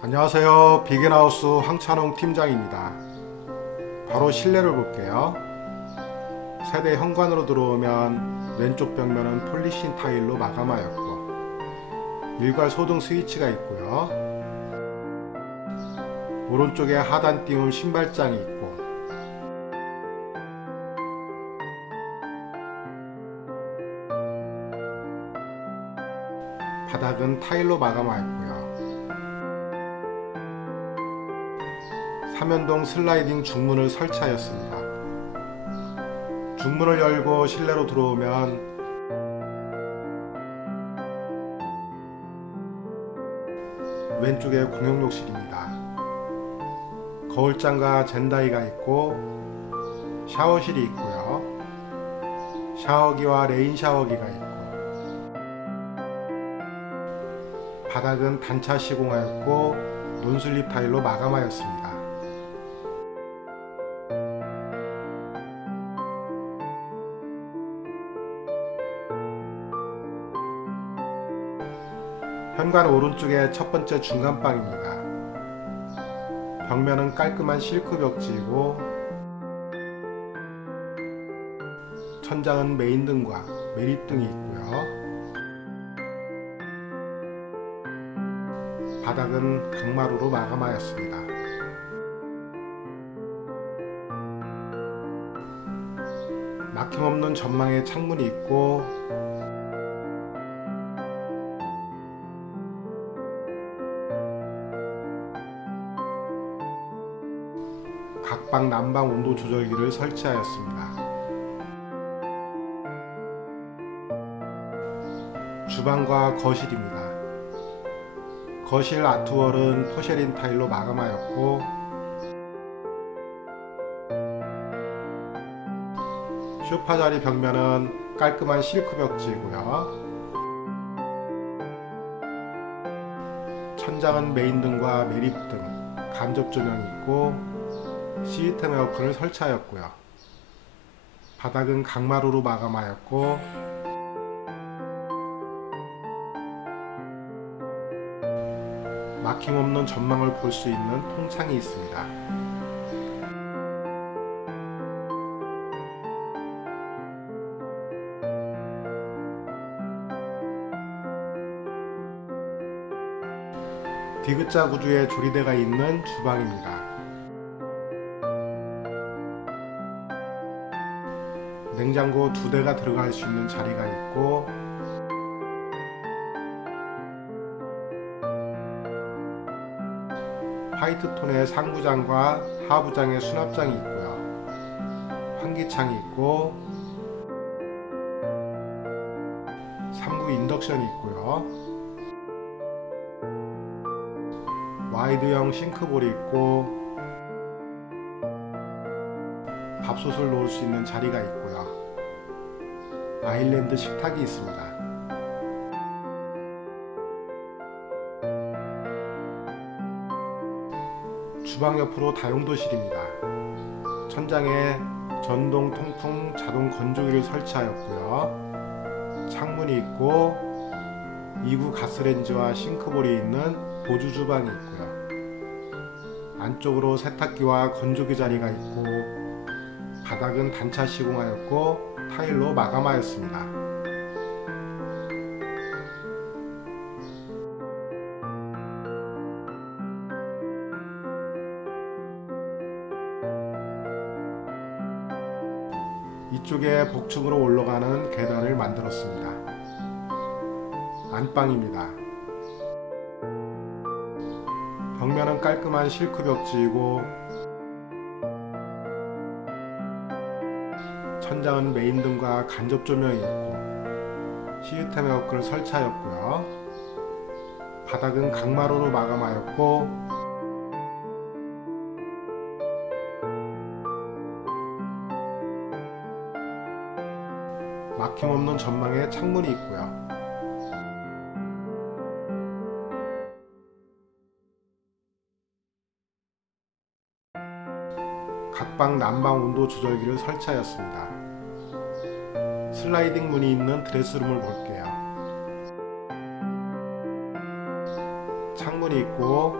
안녕하세요. 비겐하우스 황찬홍 팀장입니다. 바로 실내를 볼게요. 세대 현관으로 들어오면 왼쪽 벽면은 폴리신 타일로 마감하였고 일괄 소등 스위치가 있고요. 오른쪽에 하단 띄운 신발장이 있고 바닥은 타일로 마감하였고요. 삼연동 슬라이딩 중문을 설치하였습니다. 중문을 열고 실내로 들어오면 왼쪽에 공용욕실입니다. 거울장과 젠다이가 있고 샤워실이 있고요. 샤워기와 레인 샤워기가 있고 바닥은 단차 시공하였고 논슬립 타일로 마감하였습니다. 현관 오른쪽에 첫 번째 중간 방입니다. 벽면은 깔끔한 실크 벽지이고 천장은 메인 등과 매립 등이 있고요. 바닥은 강마루로 마감하였습니다. 막힘없는 전망의 창문이 있고 각방 난방 온도 조절기를 설치하였습니다. 주방과 거실입니다. 거실 아트월은 포쉐린 타일로 마감하였고 쇼파 자리 벽면은 깔끔한 실크 벽지이고요. 천장은 메인 등과 매립 등 간접 조명이 있고 시스템 에어컨을 설치하였고요. 바닥은 강마루로 마감하였고 막힘없는 전망을 볼 수 있는 통창이 있습니다. 디귿자 구조의 조리대가 있는 주방입니다. 냉장고 두 대가 들어갈 수 있는 자리가 있고 화이트 톤의 상부장과 하부장의 수납장이 있고요. 환기창이 있고 3구 인덕션이 있고요. 와이드형 싱크볼이 있고 밥솥을 놓을 수 있는 자리가 있고요. 아일랜드 식탁이 있습니다. 주방 옆으로 다용도실입니다. 천장에 전동 통풍 자동 건조기를 설치하였고요. 창문이 있고 2구 가스레인지와 싱크볼이 있는 보조 주방이 있고요. 안쪽으로 세탁기와 건조기 자리가 있고 바닥은 단차 시공하였고 타일로 마감하였습니다. 이쪽에 복층으로 올라가는 계단을 만들었습니다. 안방입니다. 벽면은 깔끔한 실크 벽지이고 천장은 메인 등과 간접 조명이 있고 시스템 에어컨을 설치하였고요. 바닥은 강마루로 마감하였고 막힘없는 전망에 창문이 있고요. 각방 난방 온도 조절기를 설치하였습니다. 슬라이딩 문이 있는 드레스룸을 볼게요. 창문이 있고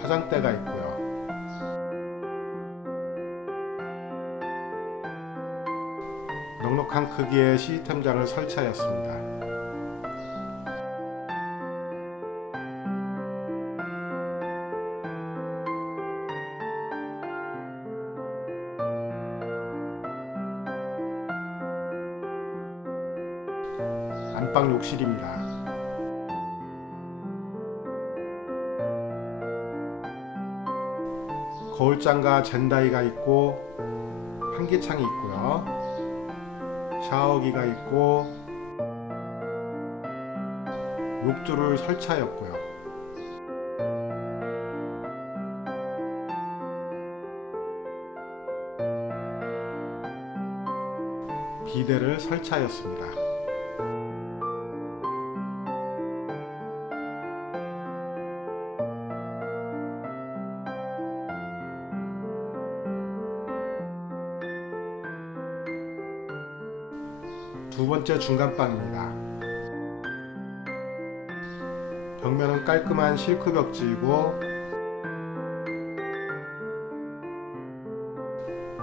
화장대가 있고요. 넉넉한 크기의 시스템장을 설치하였습니다. 안방 욕실입니다. 거울장과 젠다이가 있고 환기창이 있고요. 샤워기가 있고 욕조를 설치하였고요. 비데를 설치하였습니다. 두 번째 중간방입니다. 벽면은 깔끔한 실크 벽지이고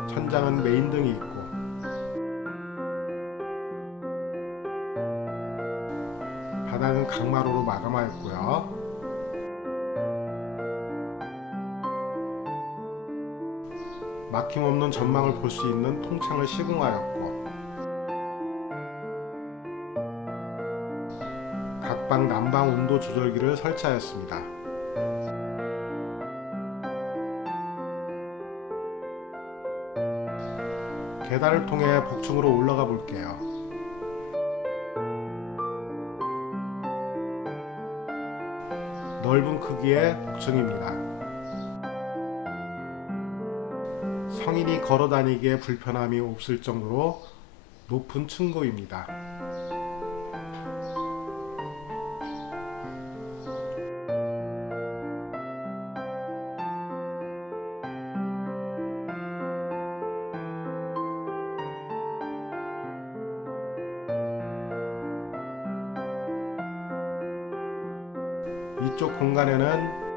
천장은 메인 등이 있고 바닥은 강마루로 마감하였고요. 막힘없는 전망을 볼 수 있는 통창을 시공하였고 각방 난방 온도 조절기를 설치하였습니다. 계단을 통해 복층으로 올라가 볼게요. 넓은 크기의 복층입니다. 성인이 걸어 다니기에 불편함이 없을 정도로 높은 층고입니다. 이쪽 공간에는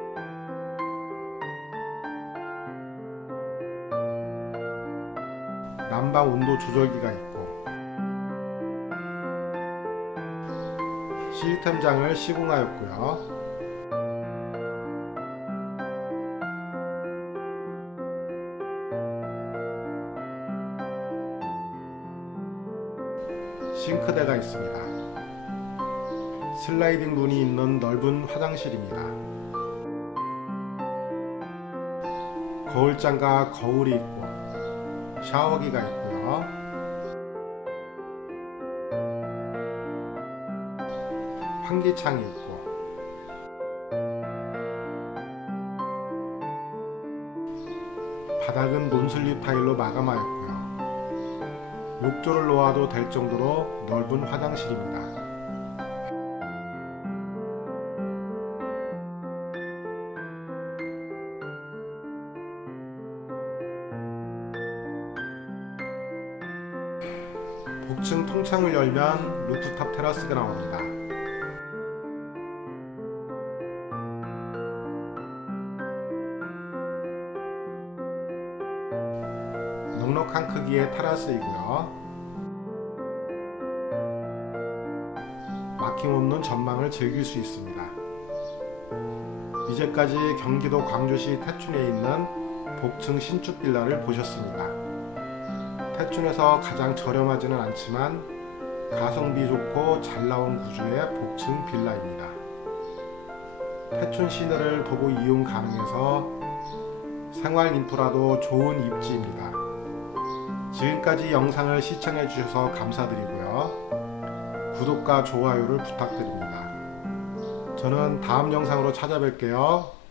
난방 온도 조절기가 있고 시스템장을 시공하였고요. 싱크대가 있습니다. 슬라이딩 문이 있는 넓은 화장실입니다. 거울장과 거울이 있고 샤워기가 있고요. 환기창이 있고 바닥은 논슬립 타일로 마감하였고요. 욕조를 놓아도 될 정도로 넓은 화장실입니다. 복층 통창을 열면 루프탑 테라스가 나옵니다. 넉넉한 크기의 테라스이고요. 막힘없는 전망을 즐길 수 있습니다. 이제까지 경기도 광주시 태춘에 있는 복층 신축 빌라를 보셨습니다. 태춘에서 가장 저렴하지는 않지만 가성비 좋고 잘 나온 구조의 복층 빌라입니다. 태춘 시내를 도보 이용 가능해서 생활 인프라도 좋은 입지입니다. 지금까지 영상을 시청해 주셔서 감사드리고요. 구독과 좋아요를 부탁드립니다. 저는 다음 영상으로 찾아뵐게요.